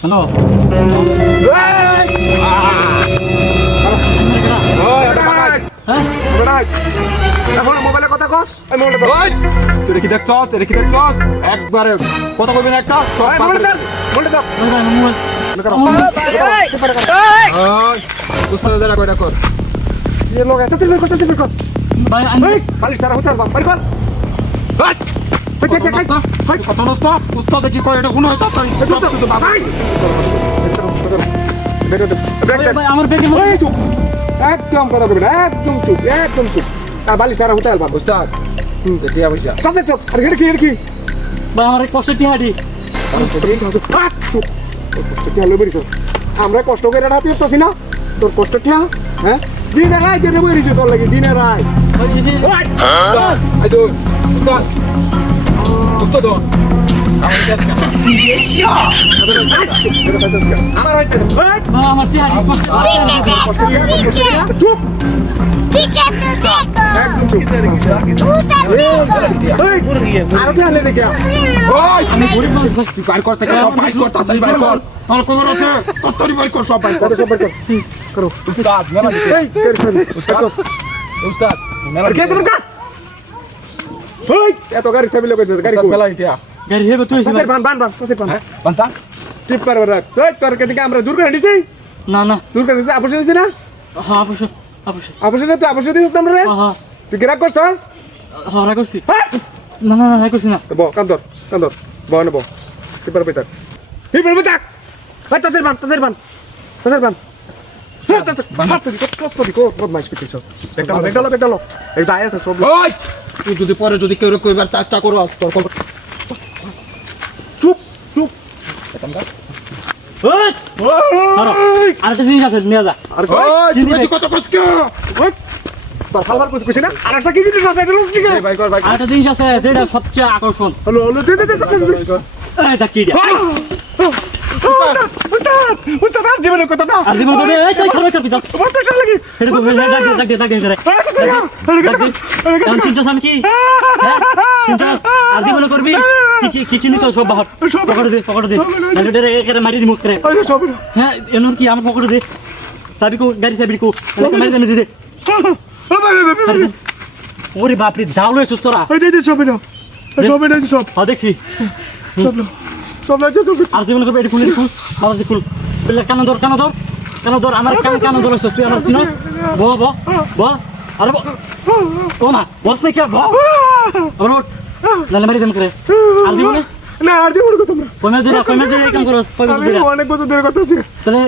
hello হ্যাঁ এখন মোবাইলে কথা কস এই মোবাইলটা দাও তুই কি দেখছস তুই কি দেখছস একবারে কথা কইবি না একটা মোবাইলটা দাও উস্তাদ দাঁড়া কয়টা কর এই লোক এত দিন কর ভাই এই পালিশ সারা হতে পারবা পারি কর কত নষ্ট উস্তাদ কি কয় এটা গুণ হয় তাড়াতাড়ি ভাই আমার বেগে চুপ একদম কথা কইবি না একদম চুপ আর বালি সারা হতে পারবা উস্তাদ টিয়া পয়সা চুপ আর কি ভাই আমার কষ্ট টিহাডি আমরা কষ্ট করে রাতে উঠতেছি না তোর কষ্ট ঠিয়া হ্যাঁ দিনে রায় দিনে বইরিছে তোর লাগে দিনে রায় আমার টিহাডি কষ্ট চুপ पीछे तो देखो একদম চুপ उधर देखो আর কি হলে দেখে আমি গরিব মানুষ তুই বাইর করতে গেল বাইর কর তাড়াতাড়ি বাইর কর তোর কোন আছে তাড়াতাড়ি বাইর কর সব বাইর কর করো উস্তাদ মেলা দিতে এই উস্তাদ মেলা কে তুমি কাট ওই এত গাড়ি চাবি লগে গাড়ি কো মেলা ইটিয়া গাড়ি হেবে তুই তাদের বান বানতা ট্রিপ পারবা রাখ ওই তোর কে দিকে আমরা জোর করে দিছি না না জোর করে দিছি আপস দিছি না হ্যাঁ অবশ্যই অবশ্যই আপস না তুই আপস দিছিস না রে হ্যাঁ তুই কি রাগ করছস হ্যাঁ রাখছি না না না রাখছি না ব কান্দর ব না ব ট্রিপ পারবে তাক ভাই তাদের বান বদমাইশ করতেছ বেটালো এই যায় আছে সব ওই তুই যদি পরে যদি কেউ কইবার চেষ্টা করো তোর খবর চুপ ওই আরেকটা জিনিস আছে নিয়ে যা আর ওই তুই কত কষ্ট ওই তোর হালবার কইছিস না আরেকটা কি জিনিস আছে এটা লসটি কে ভাই কর আরেকটা জিনিস আছে যেটা সবচেয়ে আকর্ষণ হলো দে এই দা কি দিয়া উস্তাদ আর জীবনে কত না আর দিব দে এই তুই খাবে খাবি যা আমার পেট লাগি এটা কো ডাক দে চিন্তা সাম কি চিন্তা আর দিব করবি কি নিছ সব বাহার পকড় দে এটা একেবারে মারি দি মুখ করে আরে সব হ্যাঁ এনো কি আমার পকড় দে সাবি কো গাড়ি সাবি কো মারি দে ওরে বাপ রে দাও লই সুস্থ রা এই দে সব না সব হ্যাঁ দেখছি সব আর জীবন করবে এটা খুলে খুল আবার খুল বলে কান ধর আমার কান ধর তুই আমার চিনস ব আরে ও না বস নাই কি আবার ওঠ লালে মারি দেম করে আর দিব না আর দিব না তোমরা কমে দিরা কাম করস আমি অনেক বছর ধরে করতেছি তাহলে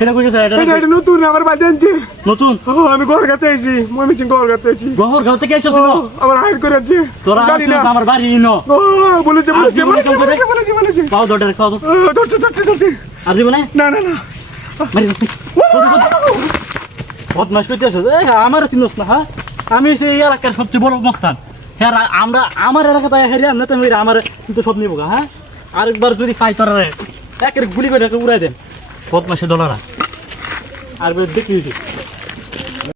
এটা কই গেছে এটা নতুন আমার বাড়ি আনছি নতুন আমি ঘর গাতে আইছি আমি চিং ঘর গাতে আইছি গহর গাঁও থেকে এসেছিস না আমার হাইড করে আনছি তোরা জানি না আমার বাড়ি নো বলেছে খাও দরটা খাও তো ধরছি আর দিব না না মারি বদমাশ করতে আসো আমার চিনস না হ্যাঁ আমি সেই এলাকার সবচেয়ে বড় মস্তান হ্যাঁ আমরা আমার এলাকাতে হেরে না তুমি আমার কিন্তু সব নিব হ্যাঁ আরেকবার যদি পাই তোরা একের গুলি করে উড়াই দেন বদমাসে দলারা আর দেখি